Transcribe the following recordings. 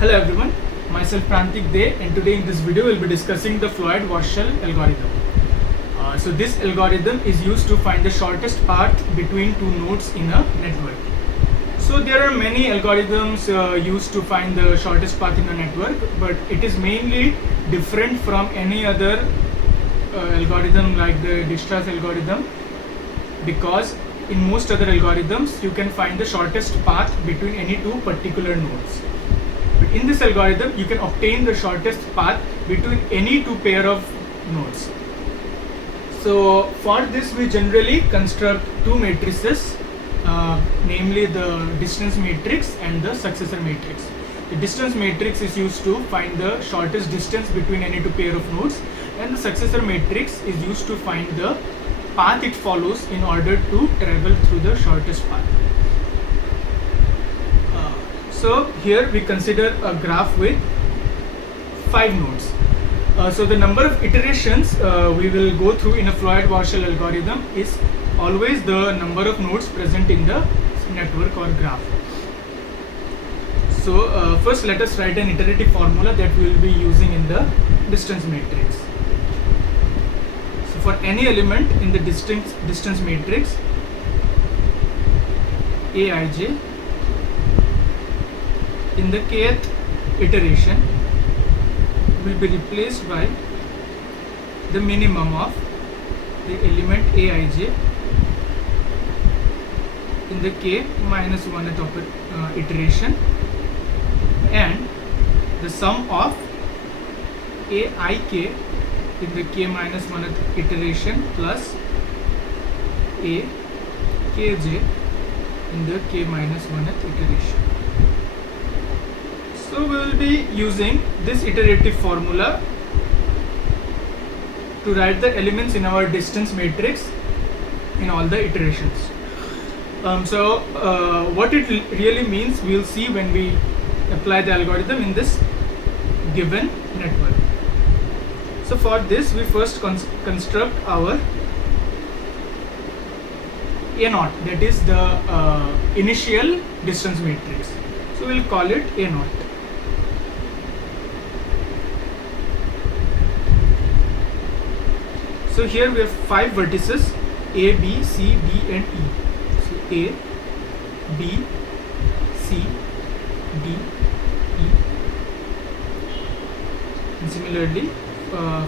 Hello everyone, myself Prantik De, and today in this video we'll be discussing the Floyd-Warshall algorithm. So this algorithm is used to find the shortest path between two nodes in a network. So there are many algorithms used to find the shortest path in a network, but it is mainly different from any other algorithm like the Dijkstra's algorithm, because in most other algorithms you can find the shortest path between any two particular nodes. But in this algorithm you can obtain the shortest path between any two pair of nodes. So for this we generally construct two matrices, namely the distance matrix and the successor matrix. The distance matrix is used to find the shortest distance between any two pair of nodes, and the successor matrix is used to find the path it follows in order to travel through the shortest path. So here we consider a graph with 5 nodes. So the number of iterations we will go through in a Floyd-Warshall algorithm is always the number of nodes present in the network or graph. So first let us write an iterative formula that we will be using in the distance matrix. So for any element in the distance matrix, Aij in the kth iteration will be replaced by the minimum of the element Aij in the k minus 1th iteration, and the sum of Aik in the k minus 1th iteration plus Akj in the k minus 1th iteration. So we will be using this iterative formula to write the elements in our distance matrix in all the iterations. What it really means we will see when we apply the algorithm in this given network. So for this we first construct our A0, that is the initial distance matrix. So we will call it A0. So here we have 5 vertices A, B, C, D and E. So A, B, C, D, E. And similarly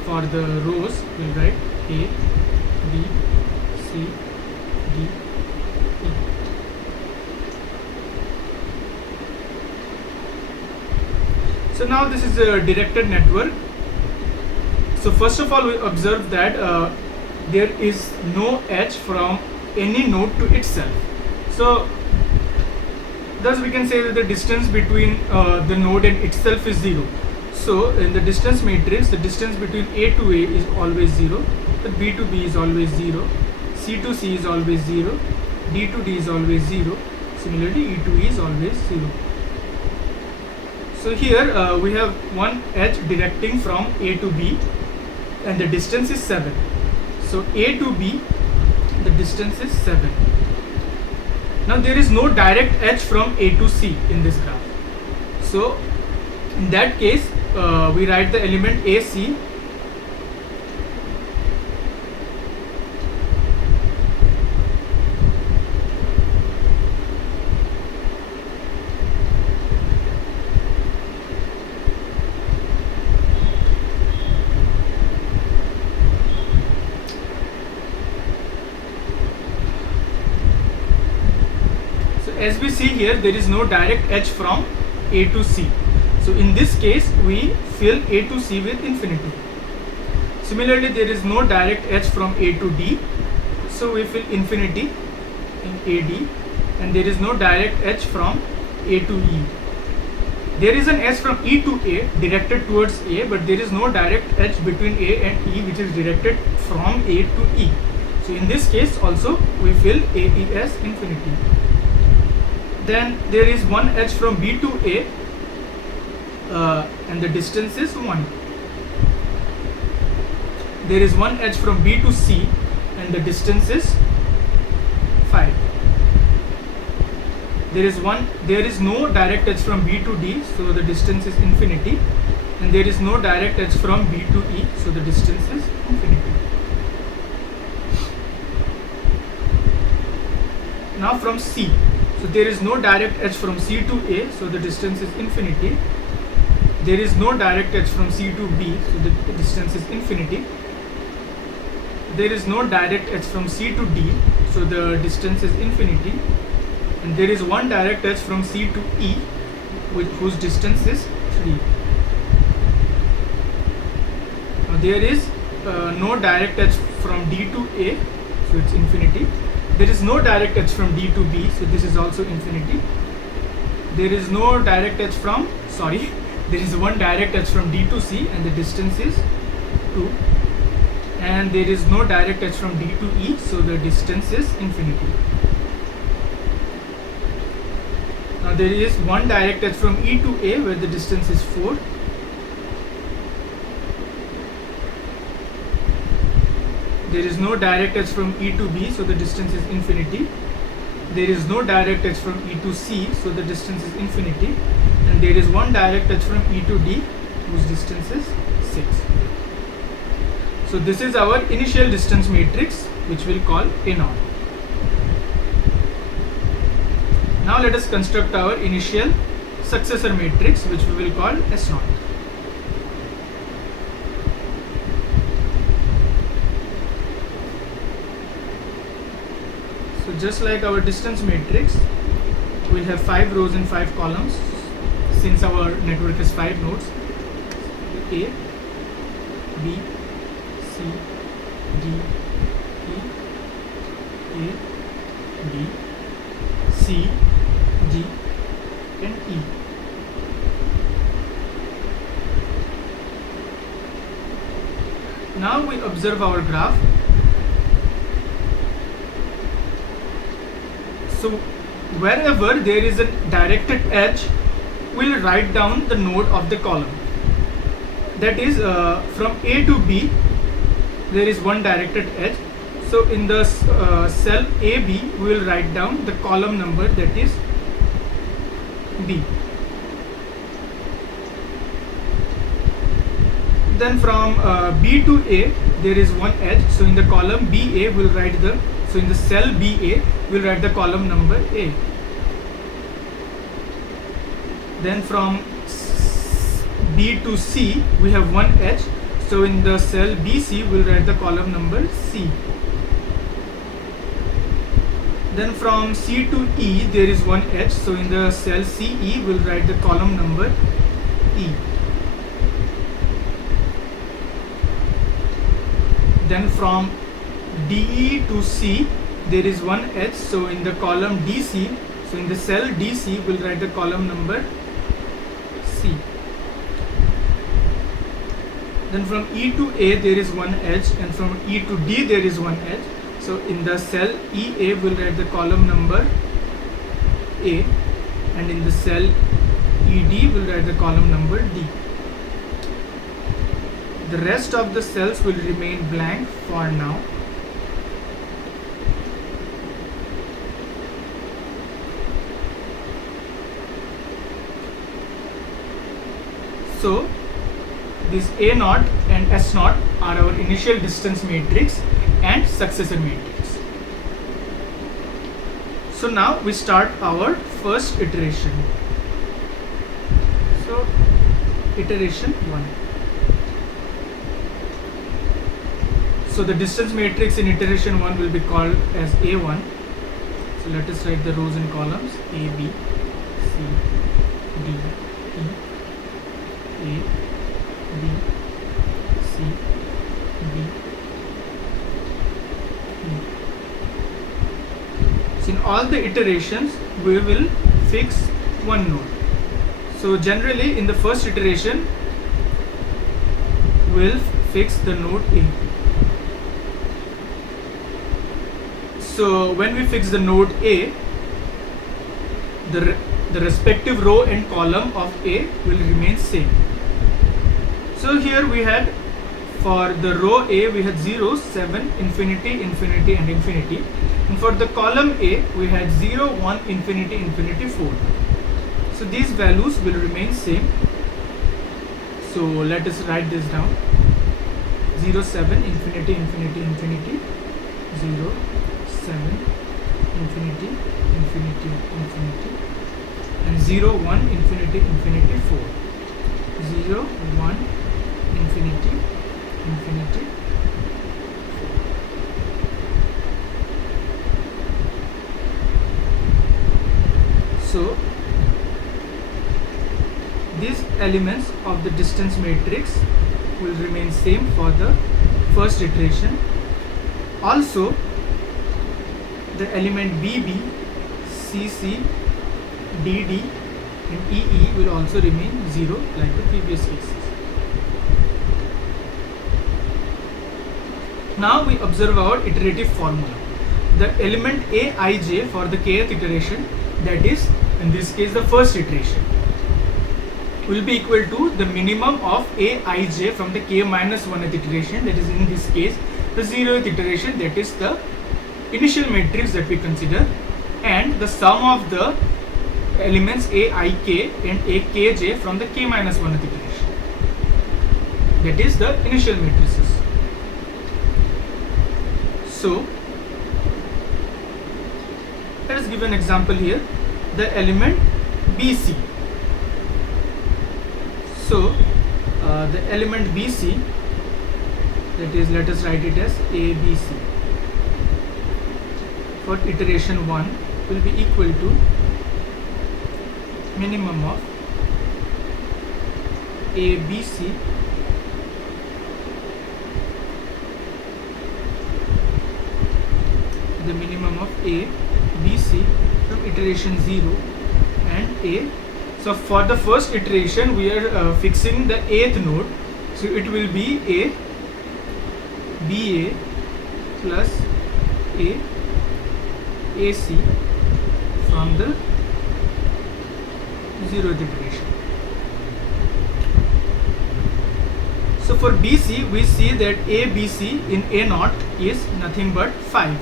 for the rows we will write A, B, C, D, E. So now this is a directed network. So first of all we observe that there is no edge from any node to itself. So thus we can say that the distance between the node and itself is 0. So in the distance matrix, the distance between A to A is always 0, but B to B is always 0, C to C is always 0, D to D is always 0, similarly E to E is always 0. So here we have one edge directing from A to B, and the distance is 7. So A to B, the distance is 7. Now there is no direct edge from A to C in this graph. So in that case we write the element AC as we see here, there is no direct edge from A to C. So in this case we fill A to C with infinity. Similarly there is no direct edge from A to D, so we fill infinity in AD, and there is no direct edge from A to E. There is an edge from E to A directed towards A, but there is no direct edge between A and E which is directed from A to E. So in this case also we fill AES infinity. Then there is one edge from B to A and the distance is 1. There is one edge from B to C and the distance is 5. there is no direct edge from B to D, so the distance is infinity, and there is no direct edge from B to E, so the distance is infinity. Now from C, so there is no direct edge from C to A, so the distance is infinity. There is no direct edge from C to B, so the distance is infinity. There is no direct edge from C to D, so the distance is infinity. And there is one direct edge from C to E, whose distance is 3. Now there is no direct edge from D to A, so it's infinity. There is no direct edge from D to B, so this is also infinity. There is no direct edge from, there is one direct edge from D to C, and the distance is 2. And there is no direct edge from D to E, so the distance is infinity. Now there is one direct edge from E to A, where the distance is 4. There is no direct edge from E to B, so the distance is infinity. There is no direct edge from E to C, so the distance is infinity. And there is one direct edge from E to D, whose distance is 6. So this is our initial distance matrix, which we'll call A0. Now let us construct our initial successor matrix, which we will call S0. So just like our distance matrix, we'll have 5 rows and 5 columns, since our network has 5 nodes: A, B, C, D, E, A, B, C, G, and E. Now we observe our graph. So wherever there is a directed edge, we'll write down the node of the column. That is, from A to B, there is one directed edge. So in the cell AB, we will write down the column number, that is B. Then from B to A, there is one edge. So in the column BA, we'll write so in the cell BA, we'll write the column number A. Then from B to C, we have one edge. So in the cell BC, we'll write the column number C. Then from C to E, there is one edge. So in the cell CE, we'll write the column number E. Then from DE to C, there is one edge. So in the column DC, so in the cell DC, we'll write the column number C. Then from E to A, there is one edge, and from E to D, there is one edge. So in the cell EA, we'll write the column number A, and in the cell ED, we'll write the column number D. The rest of the cells will remain blank for now. So this A0 and S0 are our initial distance matrix and successor matrix. So now we start our first iteration. So iteration 1. So the distance matrix in iteration 1 will be called as A1. So let us write the rows and columns: A, B, C, D, E, A, B, C, D, E. So in all the iterations, we will fix one node. So generally in the first iteration, we'll fix the node A. So when we fix the node A, the respective row and column of A will remain same. So here we had For the row A we had 0, 7, infinity, infinity and infinity. And for the column A we had 0, 1, infinity, infinity, 4. So these values will remain same. So let us write this down. 0, 7, infinity, infinity, infinity, 0, 7, infinity, infinity, infinity, and 0, 1, infinity, infinity, 4. 0, 1, infinity, infinity, 4. So these elements of the distance matrix will remain same for the first iteration. Also the element BB, CC, DD and EE will also remain 0 like the previous cases. Now we observe our iterative formula. The element Aij for the kth iteration, that is in this case the first iteration, will be equal to the minimum of Aij from the k minus 1th iteration, that is in this case the 0th iteration, that is the initial matrix that we consider, and the sum of the elements Aik and Akj from the k minus 1th iteration, that is the initial matrices. So let us give an example here. The element BC. So the element BC, that is, let us write it as ABC, for iteration 1 will be equal to minimum of ABC the minimum of ABC from iteration 0 and A. So for the first iteration we are fixing the 8th node, so it will be A BA plus A AC from the 0th iteration. So for BC we see that ABC in A0 is nothing but 5,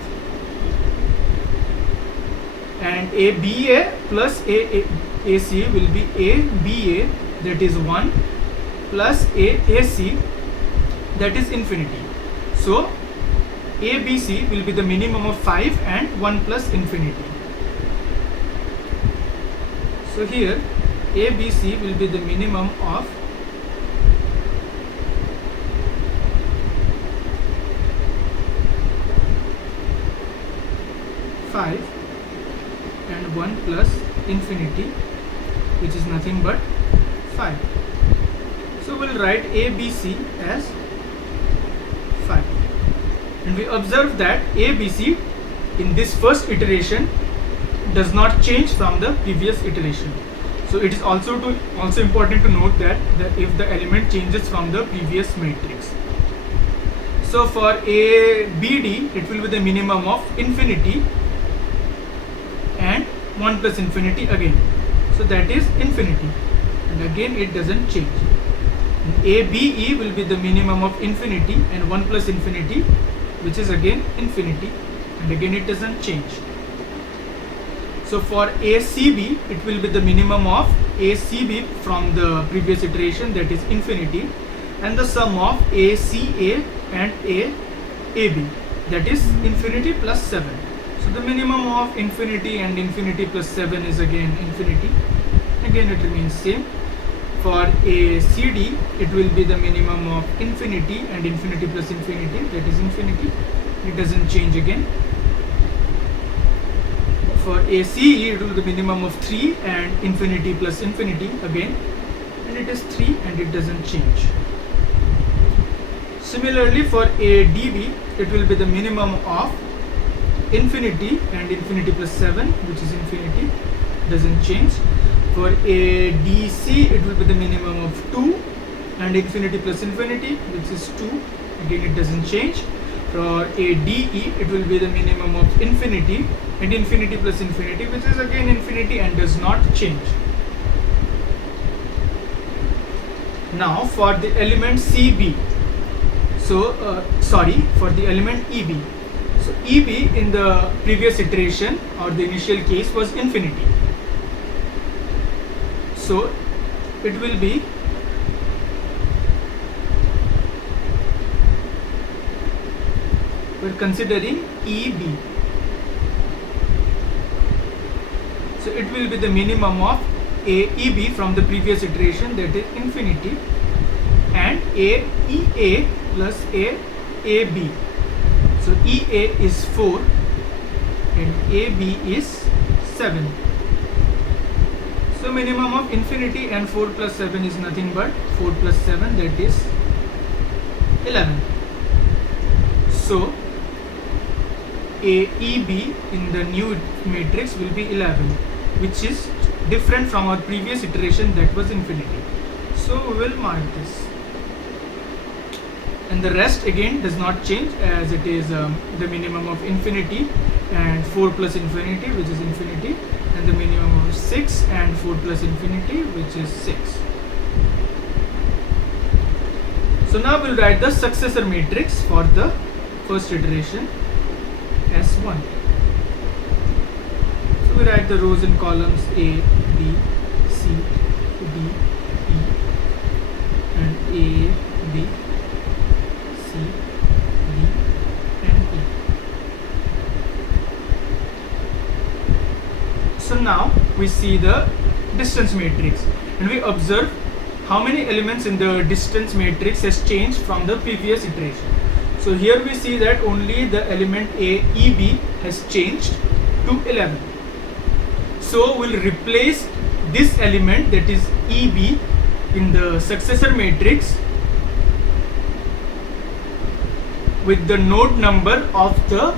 and ABA plus AC will be ABA, that is 1, plus AAC, that is infinity. So ABC will be the minimum of 5 and 1 plus infinity. So here ABC will be the minimum of 5 and 1 plus infinity, which is nothing but 5. So we'll write ABC as 5, and we observe that ABC in this first iteration does not change from the previous iteration. So it is also important to note that if the element changes from the previous matrix. So for ABD it will be the minimum of infinity and 1 plus infinity again, so that is infinity, and again it doesn't change. And ABE will be the minimum of infinity and 1 plus infinity, which is again infinity, and again it doesn't change. So for ACB it will be the minimum of ACB from the previous iteration, that is infinity, and the sum of ACA and AAB, that is infinity plus 7. So the minimum of infinity and infinity plus 7 is again infinity, again it remains same. For ACD it will be the minimum of infinity and infinity plus infinity, that is infinity, it doesn't change again. For ACE it will be the minimum of 3 and infinity plus infinity again, and it is 3 and it doesn't change. Similarly for ADB it will be the minimum of infinity and infinity plus 7, which is infinity, doesn't change. For ADC it will be the minimum of 2 and infinity plus infinity, which is 2, again it doesn't change. For ADE it will be the minimum of infinity and infinity plus infinity, which is again infinity and does not change. Now for the element CB, sorry, for the element EB. So EB in the previous iteration or the initial case was infinity. So it will be we're considering EB. So it will be the minimum of EB from the previous iteration, that is infinity, and EA plus AB. So EA is 4 and AB is 7. So minimum of infinity and 4 plus 7 is nothing but 4 plus 7, that is 11. So EB in the new matrix will be 11, which is different from our previous iteration that was infinity. So we will mark this. And the rest again does not change, as it is the minimum of infinity and 4 plus infinity, which is infinity, and the minimum of 6 and 4 plus infinity, which is 6. So now we'll write the successor matrix for the first iteration, S1. So we write the rows and columns A, B, C, D, E, and A, B, C, D, and E. So now we see the distance matrix and we observe how many elements in the distance matrix has changed from the previous iteration. So here we see that only the element EB has changed to 11. So we'll replace this element, that is EB, in the successor matrix with the node number of the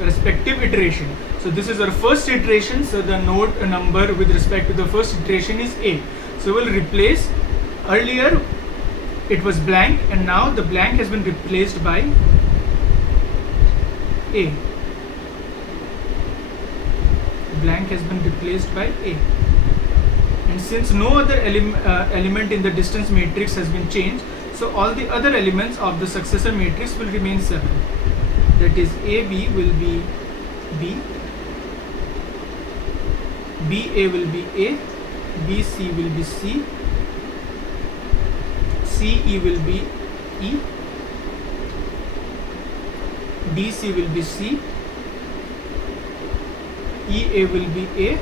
respective iteration. So this is our first iteration, so the node number with respect to the first iteration is A. So we'll replace, earlier it was blank and now the blank has been replaced by A. Blank has been replaced by A. And since no other element in the distance matrix has been changed, so all the other elements of the successor matrix will remain 7. That is AB will be B, BA will be A, BC will be C, CE will be E, DC will be C, EA will be A,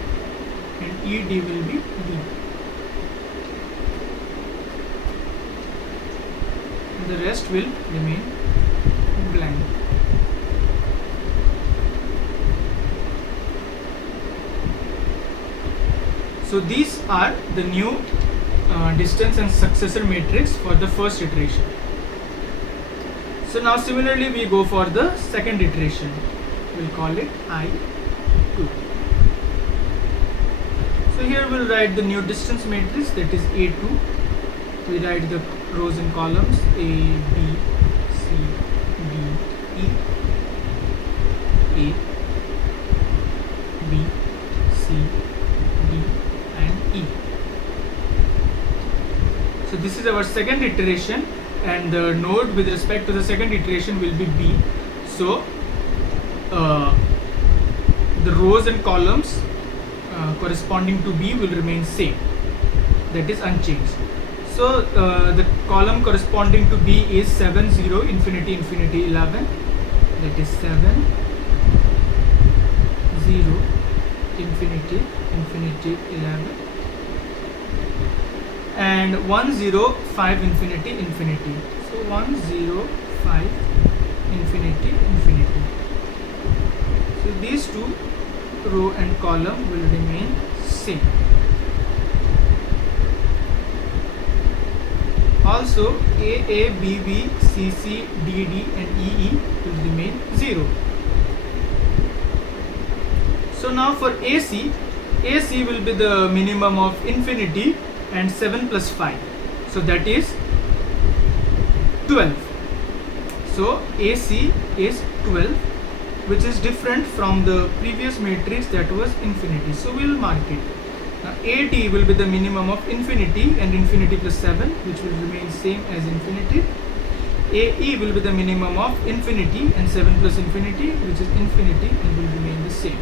and ED will be D. And the rest will remain blank. So these are the new distance and successor matrix for the first iteration. So now similarly we go for the second iteration. We'll call it I2. So here we'll write the new distance matrix, that is A2. We write the rows and columns A, B, C, D, E, A, B, C, D, and E. So this is our second iteration, and the node with respect to the second iteration will be B. So the rows and columns corresponding to B will remain same, that is unchanged. So the column corresponding to B is 7, 0, infinity, infinity, 11, that is 7, 0, infinity, infinity, 11, and 1, 0, 5, infinity, infinity. So 1, 0, 5, infinity, infinity. So these two, row and column, will remain same. Also A, B, B, C, C, D, D, and E, E will remain 0. So now for AC, AC will be the minimum of infinity and 7 plus 5. So that is 12. So AC is 12, which is different from the previous matrix that was infinity. So we will mark it. Now AD will be the minimum of infinity and infinity plus 7, which will remain same as infinity. AE will be the minimum of infinity and 7 plus infinity, which is infinity, and will remain the same.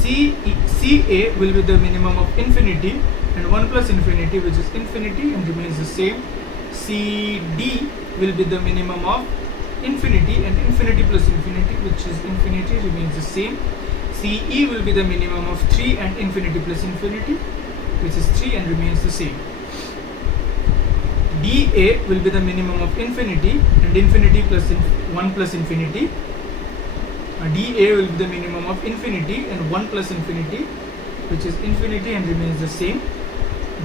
CA will be the minimum of infinity and 1 plus infinity, which is infinity, and remains the same. CD will be the minimum of infinity and infinity plus infinity, which is infinity, remains the same. CE will be the minimum of 3 and infinity plus infinity, which is 3, and remains the same. DA will be the minimum of infinity and infinity plus 1 plus infinity. DA will be the minimum of infinity and 1 plus infinity, which is infinity, and remains the same.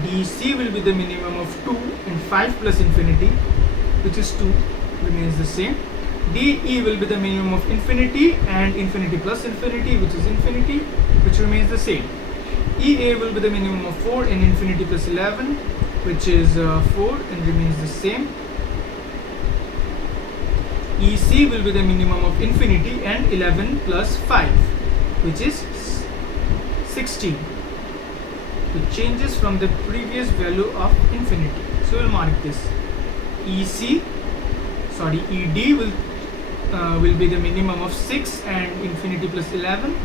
DC will be the minimum of 2 and 5 plus infinity, which is 2, remains the same. DE will be the minimum of infinity and infinity plus infinity, which is infinity, which remains the same. EA will be the minimum of 4 and infinity plus 11, which is 4, and remains the same. EC will be the minimum of infinity and 11 plus 5, which is 16. It changes from the previous value of infinity. So we'll mark this. ED will be the minimum of 6 and infinity plus 11,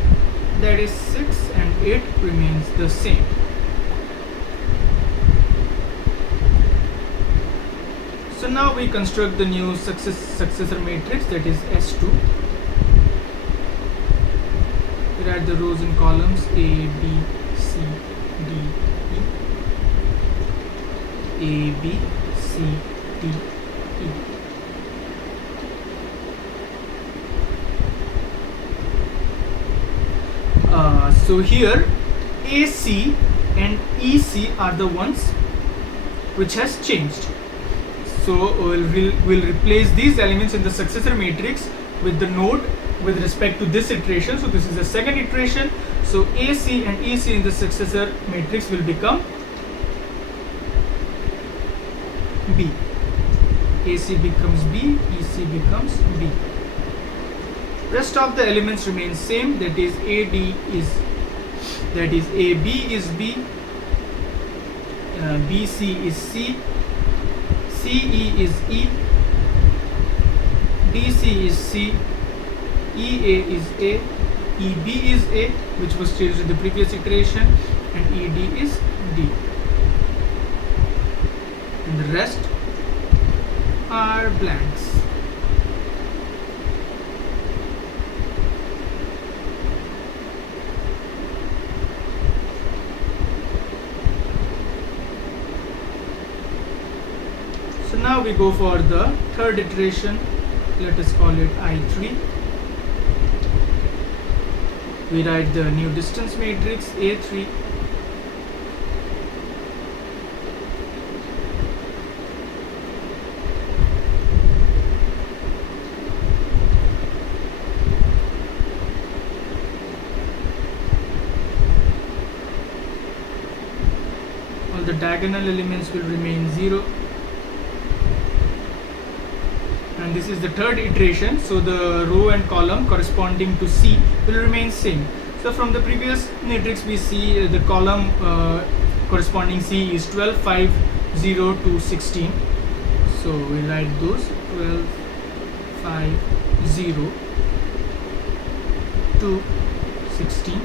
that is 6, and 8 remains the same. So now we construct the new successor matrix, that is S2. We write the rows and columns A, B, C, D, E. A, B, C, D, E. So here AC and EC are the ones which has changed. So we'll replace these elements in the successor matrix with the node with respect to this iteration. So this is the second iteration. So AC and EC in the successor matrix will become B. AC becomes B, EC becomes B. Rest of the elements remain same, that is AB is B, BC is C, CE is E, DC is C, EA is A, EB is A, which was changed in the previous iteration, and ED is D. And the rest are blanks. So now we go for the third iteration. Let us call it I3. We write the new distance matrix A3. All the diagonal elements will remain 0. And this is the third iteration, so the row and column corresponding to C will remain same. So from the previous matrix we see the column corresponding C is 12, 5, 0 to 16. So we write those 12, 5, 0 to 16,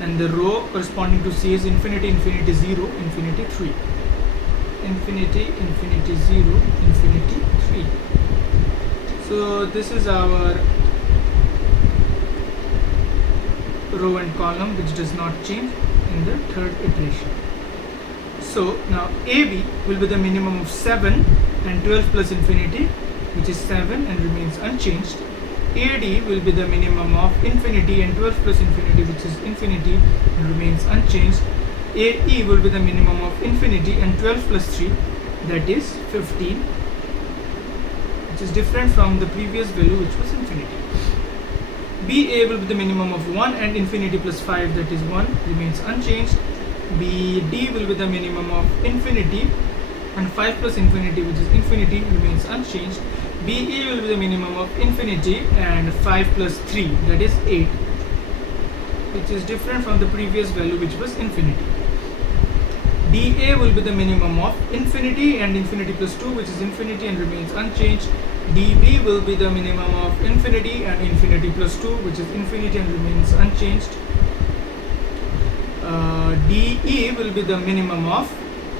and the row corresponding to C is infinity, infinity, 0, infinity, 3, infinity, infinity, 0, infinity, 3. So this is our row and column which does not change in the third iteration. So now AB will be the minimum of 7 and 12 plus infinity, which is 7 and remains unchanged. AD will be the minimum of infinity and 12 plus infinity, which is infinity and remains unchanged. AE will be the minimum of infinity and 12 plus 3, that is 15. Which is different from the previous value, which was infinity. BA will be the minimum of 1 and infinity plus 5, that is 1, remains unchanged. BD will be the minimum of infinity and 5 plus infinity, which is infinity, remains unchanged. BE will be the minimum of infinity and 5 plus 3, that is 8, which is different from the previous value, which was infinity. dA will be the minimum of infinity and infinity plus 2, which is infinity and remains unchanged. dB will be the minimum of infinity and infinity plus 2, which is infinity and remains unchanged. dE will be the minimum of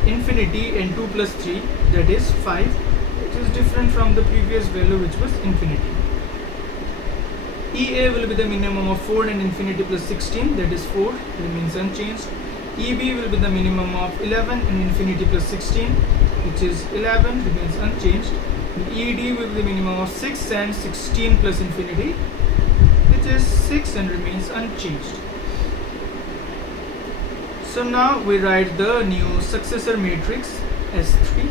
infinity and 2 plus 3, that is 5, which is different from the previous value, which was infinity. EA will be the minimum of 4 and infinity plus 16, that is 4, remains unchanged. EB will be the minimum of 11 and infinity plus 16, which is 11, remains unchanged. And ED will be the minimum of 6 and 16 plus infinity, which is 6 and remains unchanged. So now we write the new successor matrix S3.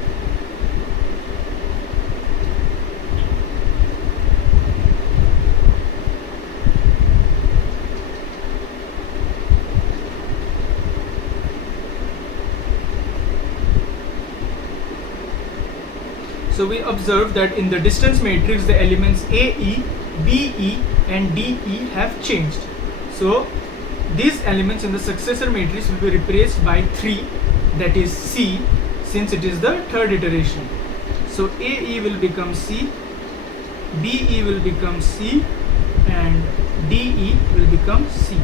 So we observe that in the distance matrix, the elements AE, BE and DE have changed. So these elements in the successor matrix will be replaced by 3, that is C, since it is the third iteration. So AE will become C, BE will become C and DE will become C.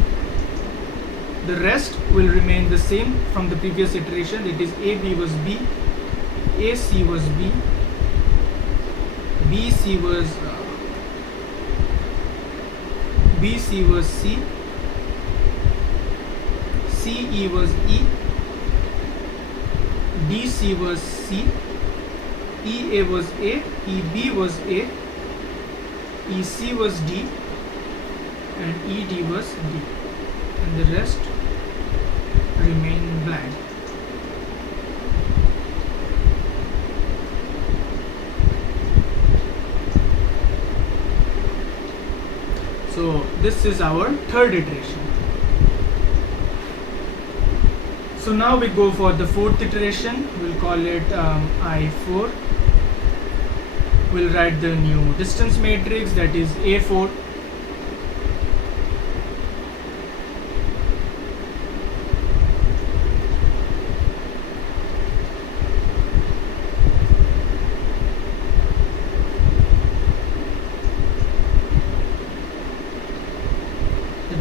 The rest will remain the same from the previous iteration, that is AB was B, AC was B, BC was C, CE was E, DC was C, EA was A, EB was A, EC was D and ED was D, and the rest remain blank. So this is our third iteration. So now we go for the fourth iteration. We'll call it I4. We'll write the new distance matrix, that is A4.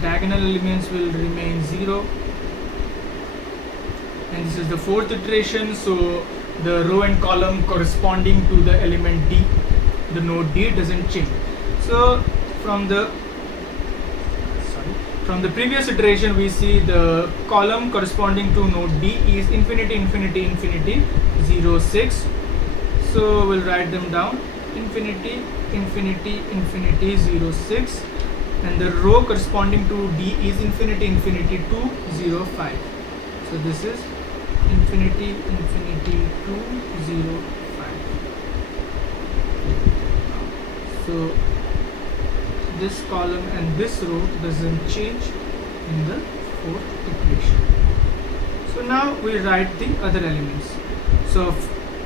Diagonal elements will remain 0, and this is the fourth iteration. So the row and column corresponding to the element D, the node D, doesn't change. So from the previous iteration, we see the column corresponding to node D is infinity, infinity, infinity, 0, 6. So we'll write them down: infinity, infinity, infinity, 0, 6. And the row corresponding to D is infinity, infinity, 2, 0, 5. So this is infinity, infinity, 2, 0, 5. So this column and this row doesn't change in the fourth iteration. So now we write the other elements. So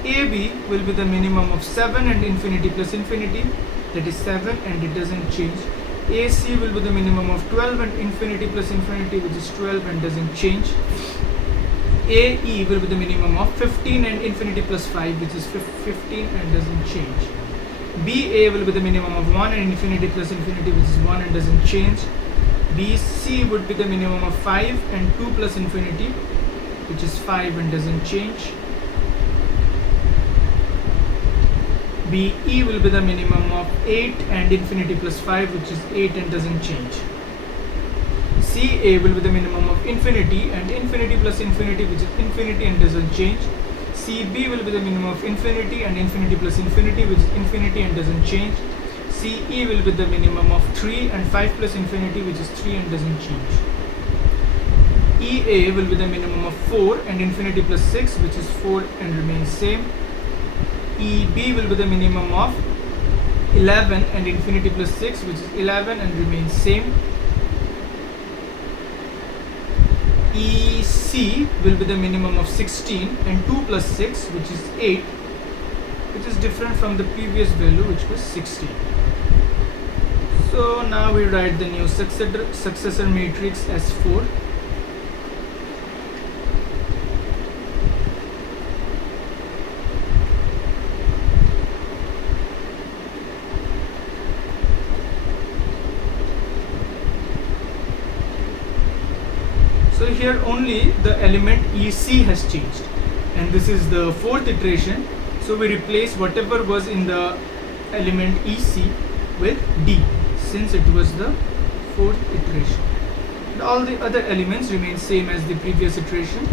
AB will be the minimum of 7 and infinity plus infinity, that is 7 and it doesn't change. AC will be the minimum of 12 and infinity plus infinity, which is 12 and doesn't change. AE will be the minimum of 15 and infinity plus 5, which is 15 and doesn't change. BA will be the minimum of 1 and infinity plus infinity, which is 1 and doesn't change. BC would be the minimum of 5 and 2 plus infinity, which is 5 and doesn't change. BE will be the minimum of 8 and infinity plus 5, which is 8 and doesn't change. CA will be the minimum of infinity and infinity plus infinity, which is infinity and doesn't change. CB will be the minimum of infinity and infinity plus infinity, which is infinity and doesn't change. CE will be the minimum of 3 and 5 plus infinity, which is 3 and doesn't change. EA will be the minimum of 4 and infinity plus 6, which is 4 and remains same. EB will be the minimum of 11 and infinity plus 6, which is 11 and remains same. EC will be the minimum of 16 and 2 plus 6, which is 8, which is different from the previous value, which was 16. So now we write the new successor matrix S4. here only the element EC has changed, and this is the fourth iteration. So we replace whatever was in the element EC with D, since it was the fourth iteration. And all the other elements remain same as the previous iteration.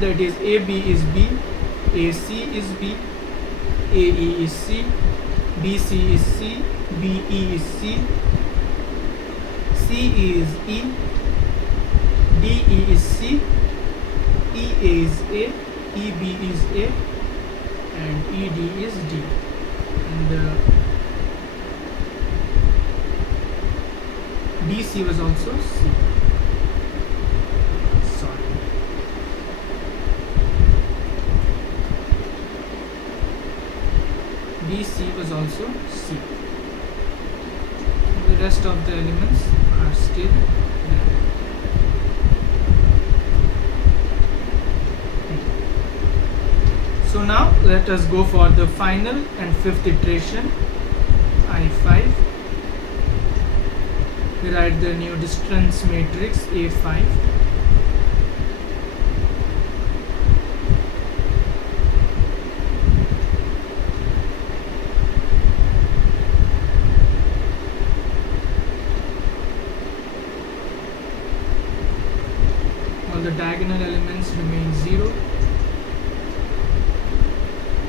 That is, AB is B, AC is B, AE is C, BC is C, BE is C, CE is E, DE is C, EA is A, EB is A, and ED is D. And DC was also C. Sorry. DC was also C. And the rest of the elements are still there. So now let us go for the final and fifth iteration, I5. We write the new distance matrix A5. All the diagonal elements remain 0.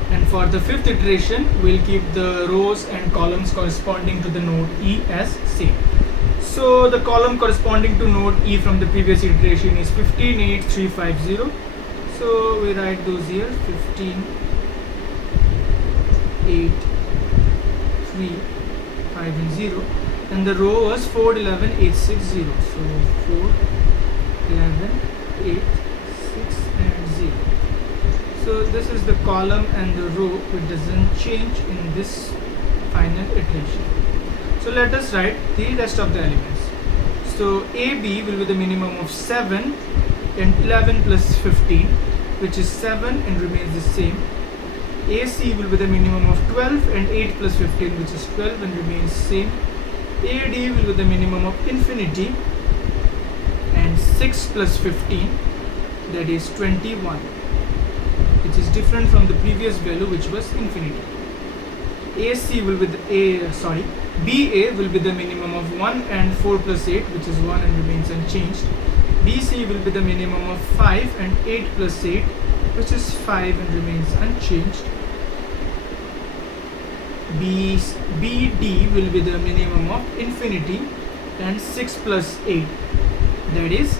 And for the fifth iteration, we'll keep the rows and columns corresponding to the node E as same. So the column corresponding to node E from the previous iteration is 15, 8, 3, 5, 0. So we write those here: 15, 8, 3, 5 and 0. And the row was 4, 11, 8, 6, 0. So 4, 11, 8, 6 and 0. So this is the column and the row, which doesn't change in this final iteration. So let us write the rest of the elements. So AB will be the minimum of 7 and 11 plus 15, which is 7 and remains the same. AC will be the minimum of 12 and 8 plus 15, which is 12 and remains same. AD will be the minimum of infinity and 6 plus 15, that is 21, which is different from the previous value, which was infinity. AC will be the BA will be the minimum of 1 and 4 plus 8, which is 1 and remains unchanged. BC will be the minimum of 5 and 8 plus 8, which is 5 and remains unchanged. BD will be the minimum of infinity and 6 plus 8, that is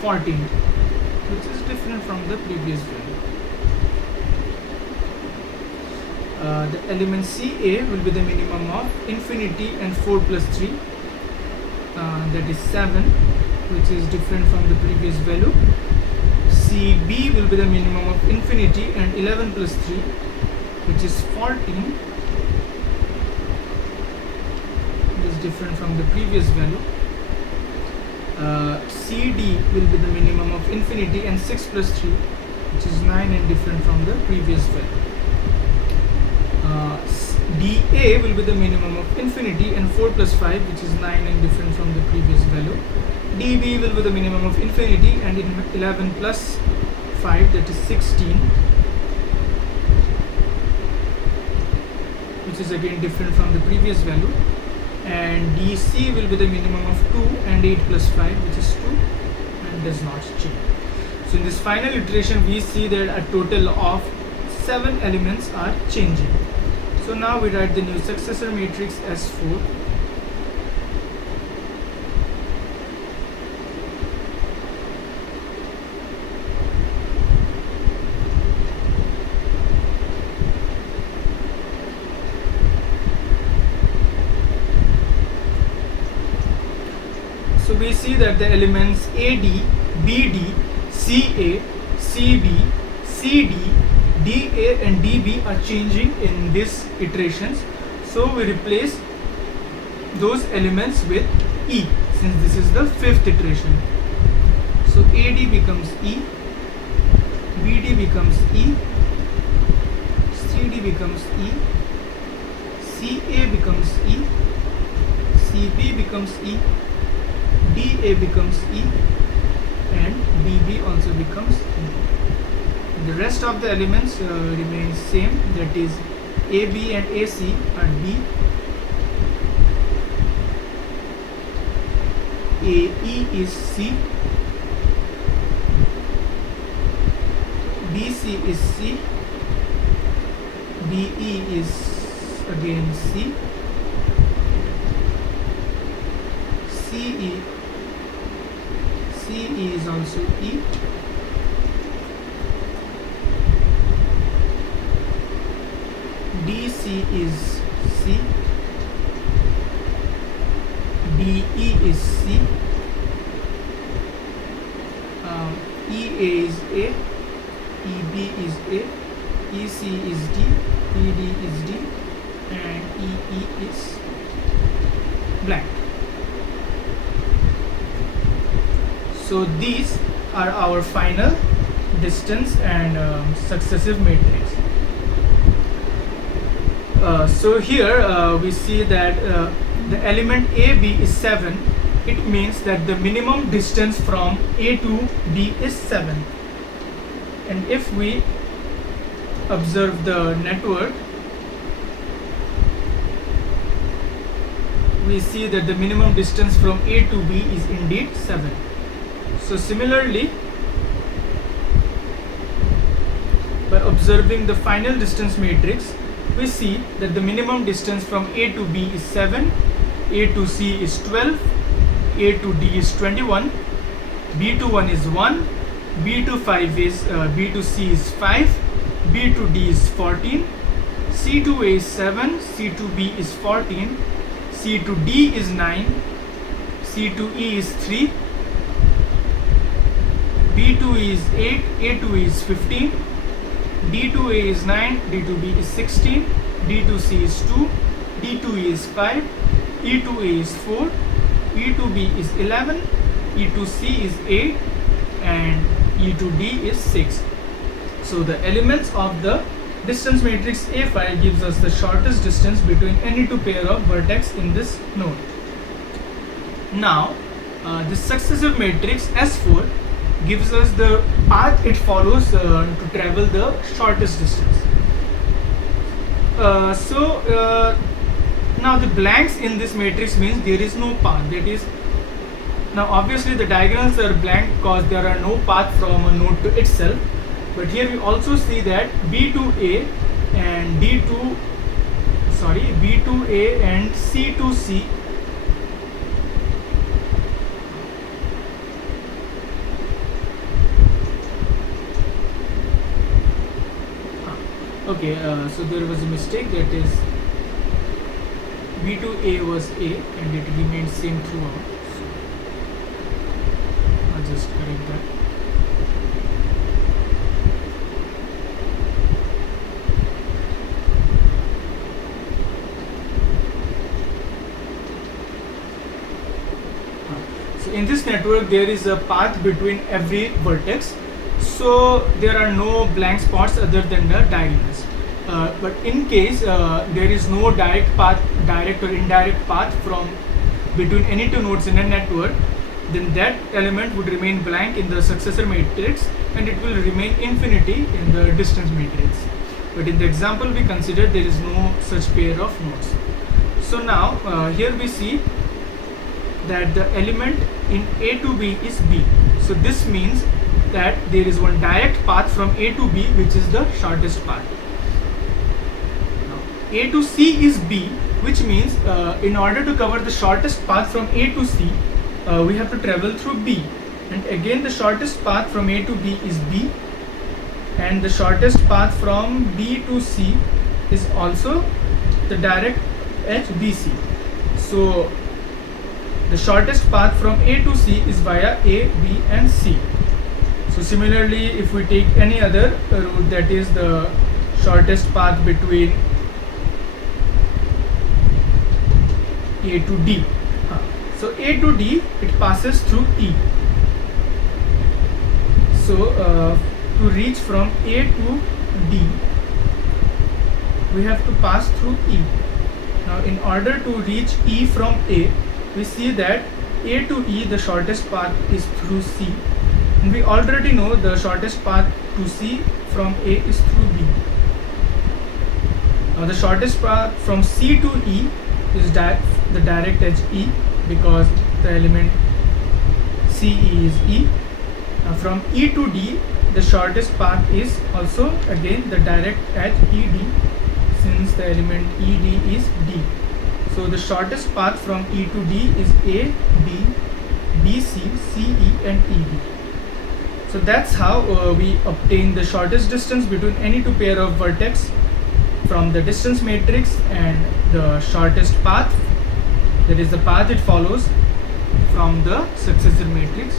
14, which is different from the previous value. The element CA will be the minimum of infinity and 4 plus 3, that is 7, which is different from the previous value. CB will be the minimum of infinity and 11 plus 3, which is 14. It is different from the previous value. CD will be the minimum of infinity and 6 plus 3, which is 9 and different from the previous value. DA will be the minimum of infinity and 4 plus 5, which is 9 and different from the previous value. DB will be the minimum of infinity and 11 plus 5, that is 16, which is again different from the previous value. And DC will be the minimum of 2 and 8 plus 5, which is 2 and does not change. So in this final iteration, we see that a total of 7 elements are changing. So now we write the new successor matrix S4. So we see that the elements AD, BD, CA, CB, CD, DA and DB are changing in these iterations. So we replace those elements with E, since this is the fifth iteration. So AD becomes E, BD becomes E, CD becomes E, CA becomes E, CB becomes E, DA becomes E, and BB also becomes empty. The rest of the elements remain same, that is AB and AC are B, AE is C, BC is C, BE is again C, CE is also E, DC is C, DE is C, EA is A, EB is A, EC is D, ED is D, and EE is blank. So these are our final distance and successive matrix. So here we see that the element AB is 7. It means that the minimum distance from A to B is 7. And if we observe the network, we see that the minimum distance from A to B is indeed 7. So similarly, by observing the final distance matrix, we see that the minimum distance from A to B is 7, A to C is 12, A to D is 21, B to 1 is 1, B to 5 is B to C is 5, B to D is 14, C to A is 7, C to B is 14, C to D is 9, C to E is 3, B to E is 8, A to E is 15, D to A is 9, D to B is 16, D to C is 2, D to E is 5, E to A is 4, E to B is 11, E to C is 8, and E to D is 6. So the elements of the distance matrix A5 gives us the shortest distance between any two pair of vertex in this node. Now the successive matrix S4 gives us the path it follows to travel the shortest distance. Now the blanks in this matrix means there is no path. That is, now obviously the diagonals are blank because there are no path from a node to itself. But here we also see that B to A and B to A and C to C so there was a mistake, that is B to A was A and it remained same throughout. So I'll just correct that. So in this network there is a path between every vertex, so there are no blank spots other than the diagonals. But in case there is no direct or indirect path from between any two nodes in a network, then that element would remain blank in the successor matrix and it will remain infinity in the distance matrix. But in the example we consider, there is no such pair of nodes. So now here we see that the element in A to B is B. So this means that there is one direct path from A to B, which is the shortest path. Now A to C is B, which means in order to cover the shortest path from A to C, we have to travel through B. And again the shortest path from A to B is B, and the shortest path from B to C is also the direct edge BC. So the shortest path from A to C is via A, B and C. So similarly, if we take any other route, that is the shortest path between A to D. So A to D, it passes through E. So to reach from A to D, we have to pass through E. Now in order to reach E from A, we see that A to E, the shortest path is through C, And we already know the shortest path to C from A is through B. Now the shortest path from C to E is the direct edge E, because the element CE is E. Now from E to D, the shortest path is also again the direct edge ED, since the element ED is D. So the shortest path from E to D is A, B, BC, CE and ED. So that's how we obtain the shortest distance between any two pair of vertex from the distance matrix, and the shortest path, that is the path it follows from the successor matrix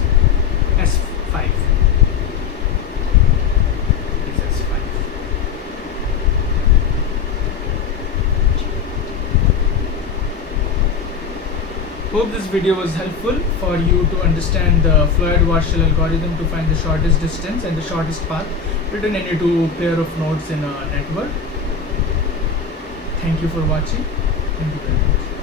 S5. It is S5. Hope this video was helpful for you to understand the Floyd-Warshall algorithm to find the shortest distance and the shortest path between any two pair of nodes in a network. Thank you for watching. Thank you very much.